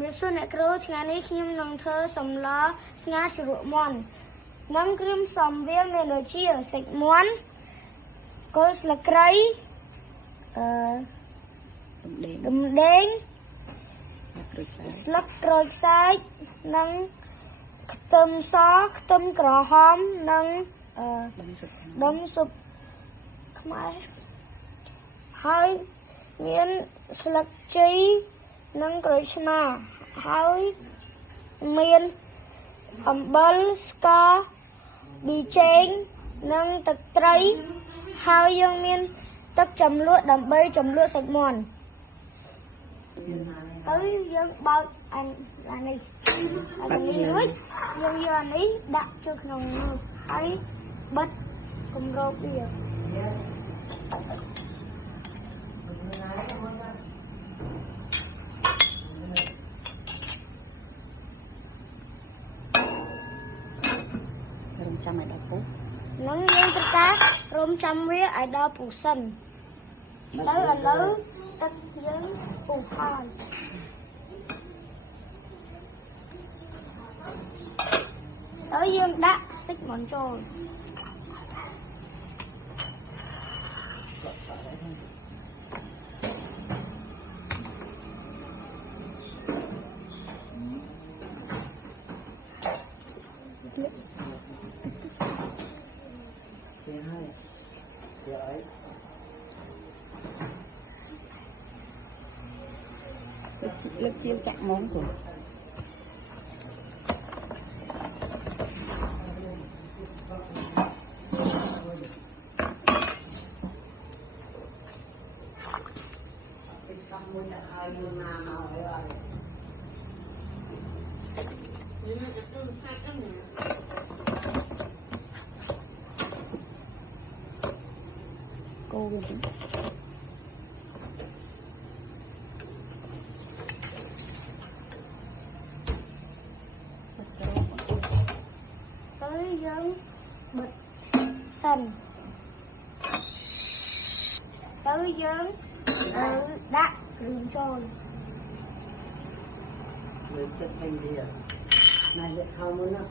ជំរាបសួរអ្នកគ្រូថ្ងៃនេះខ្ញុំនឹងធ្វើសម្លស្ងោរជ្រក់មាន់នឹងគ្រឿងផ្សំវាមានដូចជាសាច់មាន់គល់ស្លឹកគ្រៃដំដេងស្លឹកក្រូចសើចនិងខ្ទឹមសខ្ទឹមក្រហមនិងដុំស៊ុបខ្មែរហើយមានស្លឹកជីនិងក្រូចឆ្មាហើយមានអំបិលស្ករប៊ីចេងនិងទឹកត្រីហើយយើងមានទឹកចំនួនដើម្បីចំនួនសាច់មាន់ហើយយើងបើកអានេះរួចយើងយកអានេះដាក់ចូលក្នុងនោះហើយបិទគម្របវារំចាំឲ្យដល់ពុះនឹងយើងត្រូវការរំចាំវាឲ្យដល់ពុះសិនឥឡូវទឹកយើងពុះហើយហើយយើងដាក់សាច់មាន់ចូលលើកជាចាក់មកគ្រូកូរវាហើយយើងបិទសិនទៅយើងដាក់គ្រឿងចូលលើចិត្តពេញវាណៃវាខំមុនណា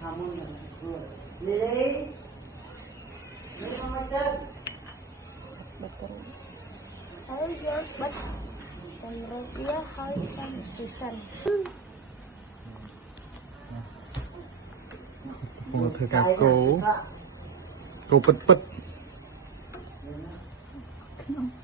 ខំមុនព្រោះនេះមកទៅបិទហើយយើងបិទសម្រាប់វាហើយសំស្សិនមកធ្វើការកូពិតក្នុង